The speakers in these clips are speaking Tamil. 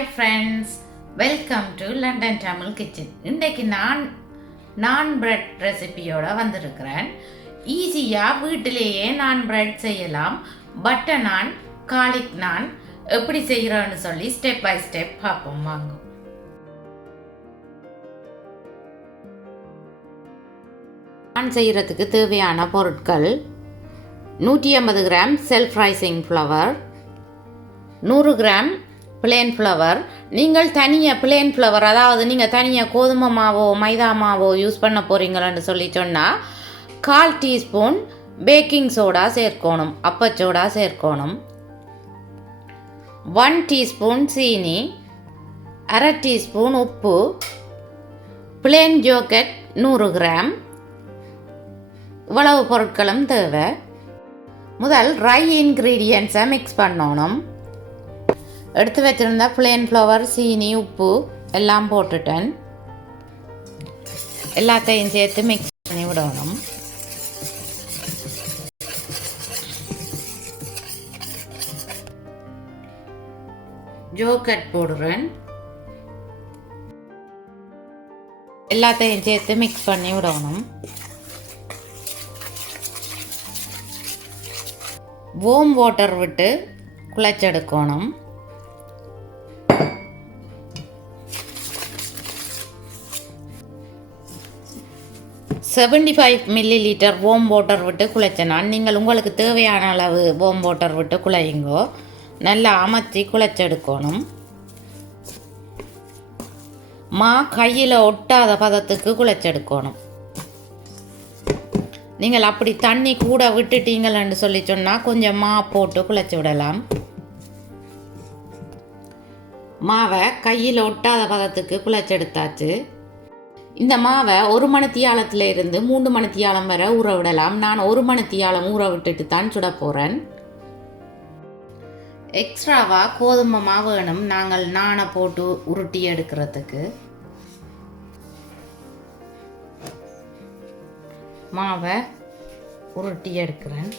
Hi friends, welcome to London Tamil kitchen. இன்றைக்கு நான் பிரெட் ரெசிபியோட வந்திருக்கிறேன். ஈஸியாக வீட்டிலேயே நான் பிரெட் செய்யலாம். பட்டர் நான், கார்லிக் நான் எப்படி செய்கிறோன்னு சொல்லி ஸ்டெப் பை ஸ்டெப் பார்ப்போம் வாங்க. நான் செய்கிறதுக்கு தேவையான பொருட்கள்: 150 gram self rising flower, 100 gram plane flower. நீங்கள் தனியாக பிளேன் ஃப்ளவர், அதாவது நீங்கள் தனியாக கோதுமை மாவோ மைதா மாவோ யூஸ் பண்ண போகிறீங்களான்னு சொல்லி சொன்னால் 1/4 டீஸ்பூன் பேக்கிங் சோடா சேர்க்கணும், அப்பச்சோடா சேர்க்கணும். 1 டீஸ்பூன் சீனி, 1/2 டீஸ்பூன் உப்பு, பிளேன் ஜோக்கெட் 100 கிராம். இவ்வளவு பொருட்களும் தேவை. முதல் ட்ரை இன்க்ரீடியன்ட்ஸை மிக்ஸ் பண்ணணும். எடுத்து வச்சுருந்தா பிளேன் ஃப்ளவர், சீனி, உப்பு எல்லாம் போட்டுட்டேன். எல்லாத்தையும் சேர்த்து மிக்ஸ் பண்ணி விடணும். ஜோக்கட் போடுறேன். எல்லாத்தையும் சேர்த்து மிக்ஸ் பண்ணி விடணும். வார்ம் வாட்டர் விட்டு குழைச்செடுக்கணும். 75 மில்லிலிட்டர் வார்ம் வாட்டர் விட்டு குழைச்சேன். நீங்கள் உங்களுக்கு தேவையான அளவு வார்ம் வாட்டர் விட்டு குழையுங்கோ. நல்லா அமர்த்தி குழைச்செடுக்கணும். மா கையில் ஒட்டாத பதத்துக்கு குழைச்செடுக்கணும். நீங்கள் அப்படி தண்ணி கூட விட்டுட்டீங்களன்னு சொல்லி சொன்னால் கொஞ்சம் மா போட்டு குழைச்சி விடலாம். மாவை கையில் ஒட்டாத பதத்துக்கு குழைச்செடுத்தாச்சு. இந்த மாவை 1 மணித்தியாலத்தில் இருந்து 3 மணித்தியாலம் வரை ஊற விடலாம். நான் 1 மணித்தியாலம் ஊற விட்டுட்டு தான் சுட போகிறேன். எக்ஸ்ட்ராவாக கோதுமை மாவு வேணும் நாங்கள் நானை போட்டு உருட்டி எடுக்கிறதுக்கு. மாவை உருட்டி எடுக்கிறேன்.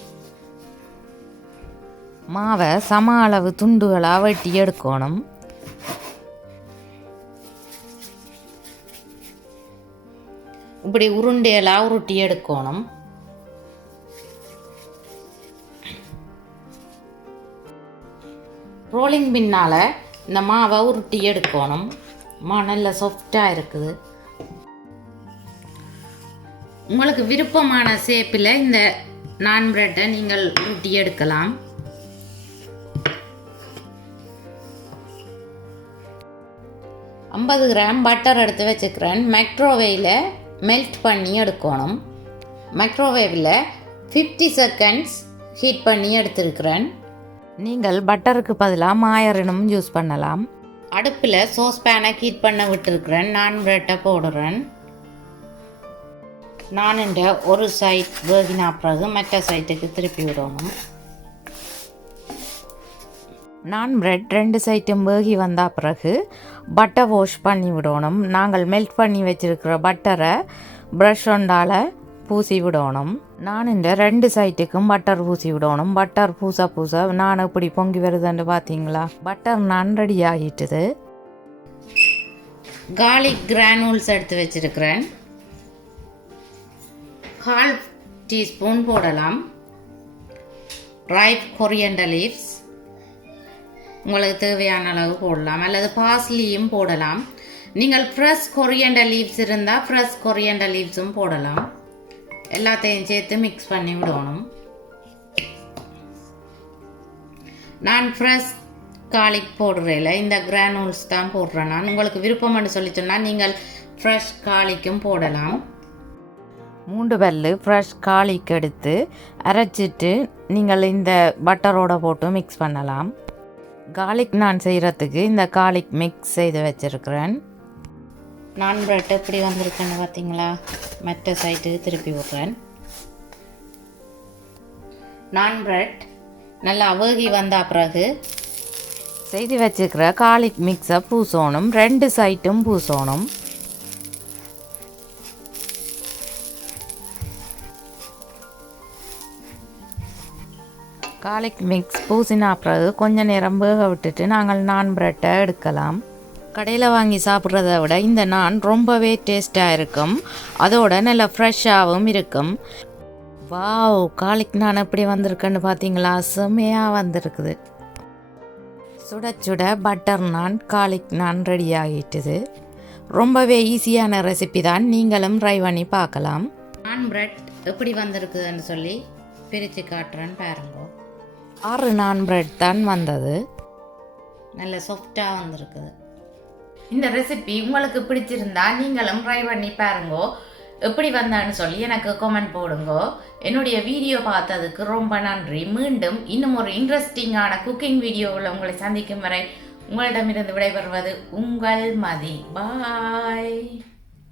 மாவை சம அளவு துண்டுகளாக வெட்டி எடுக்கணும். இப்படி உருண்டையெல்லாம் உருட்டி எடுக்கணும். ரோலிங் பின்னால் இந்த மாவை உருட்டி எடுக்கணும். மா நல்ல சாஃப்டாக இருக்குது. உங்களுக்கு விருப்பமான ஷேப்பில் இந்த நான் பிரெட்டை நீங்கள் உருட்டி எடுக்கலாம். ஐம்பது கிராம் பட்டர் எடுத்து வச்சுக்கிறேன். மைக்ரோவேவில் மெல்ட் பண்ணி எடுக்கணும். மைக்ரோவேவில் 50 செகண்ட்ஸ் ஹீட் பண்ணி எடுத்துருக்கிறேன். நீங்கள் பட்டருக்கு பதிலாக மாயரனும் யூஸ் பண்ணலாம். அடுப்பில் சோஸ் பேனை ஹீட் பண்ண விட்டுருக்கிறேன். நான் பிரெட்டை போடுறேன். நான் இந்த ஒரு சைட் வேகினா பிறகு மற்ற சைட்டுக்கு திருப்பி விடணும். நான் பிரெட் 2 சைட்டும் வேகி வந்த பிறகு பட்டர் வாஷ் பண்ணி விடணும். நாங்கள் மெல்ட் பண்ணி வச்சுருக்கிற பட்டரை ப்ரஷ் ஒண்டால் பூசி விடணும். நான் இந்த 2 சைட்டுக்கும் பட்டர் பூசி விடணும். பட்டர் பூச நான் இப்படி பொங்கி வருதுன்னு பார்த்தீங்களா? பட்டர் நான் ரெடி ஆகிட்டுது. கார்லிக் கிரானுல்ஸ் எடுத்து வச்சுருக்கிறேன். 1/2 டீஸ்பூன் போடலாம். ரைப் கொரியாண்டர் லீவ்ஸ் உங்களுக்கு தேவையான அளவு போடலாம், அல்லது பார்ஸ்லியும் போடலாம். நீங்கள் ஃப்ரெஷ் கொரியாண்டர் லீவ்ஸ் இருந்தால் ஃப்ரெஷ் கொரியாண்டர் லீவ்ஸும் போடலாம். எல்லாத்தையும் சேர்த்து மிக்ஸ் பண்ணி விடணும். நான் ஃப்ரெஷ் கார்லிக் போடுறேன், இந்த கிரானுல்ஸ் தான் போடுறேன். நான் உங்களுக்கு விருப்பம்னு சொல்லி சொன்னால் நீங்கள் ஃப்ரெஷ் கார்லிக்கும் போடலாம். 3 பல்லு ஃப்ரெஷ் கார்லிக் எடுத்து அரைச்சிட்டு நீங்கள் இந்த பட்டரோட போட்டு மிக்ஸ் பண்ணலாம். கார்லிக் நான் செய்கிறதுக்கு இந்த கார்லிக் மிக்ஸ் செய்து வச்சுருக்கிறேன். நான் பிரெட் எப்படி வந்திருக்குன்னு பார்த்தீங்களா? மற்ற சைட்டு திருப்பி விட்றேன். நான் பிரெட் நல்லா வேகி வந்த பிறகு செய்து வச்சுருக்கிற கார்லிக் மிக்ஸை பூசணும். 2 சைட்டும் பூசணும். கார்லிக் மிக்ஸ் பூசினா பிறகு கொஞ்சம் நேரம் வேக விட்டுட்டு நாங்கள் நான் பிரெட்டை எடுக்கலாம். கடையில் வாங்கி சாப்பிட்றத விட இந்த நான் ரொம்பவே டேஸ்ட்டாக இருக்கும், அதோட நல்லா ஃப்ரெஷ்ஷாகவும் இருக்கும். வாவ், கார்லிக் நான் எப்படி வந்திருக்குன்னு பார்த்தீங்களா? செம்மையாக வந்திருக்குது. சுட சுட பட்டர் நான், கார்லிக் நான் ரெடி ஆகிட்டுது. ரொம்பவே ஈஸியான ரெசிபி தான், நீங்களும் ட்ரை பண்ணி பார்க்கலாம். நான் பிரெட் எப்படி வந்திருக்குதுன்னு சொல்லி பிரித்து காட்டுறேன்னு பாருங்க. 6 நான் பிரெட் தான் வந்தது, நல்ல சாஃப்டாக வந்திருக்குது. இந்த ரெசிபி உங்களுக்கு பிடிச்சிருந்தா நீங்களும் ட்ரை பண்ணி பாருங்கோ. எப்படி வந்தான்னு சொல்லி எனக்கு கமெண்ட் போடுங்கோ. என்னுடைய வீடியோ பார்த்ததுக்கு ரொம்ப நன்றி. மீண்டும் இன்னும் ஒரு இன்ட்ரெஸ்டிங்கான குக்கிங் வீடியோவில் உங்களை சந்திக்கும் வரை உங்களிடமிருந்து விடைபெறுவது உங்கள் மதி. பாய்.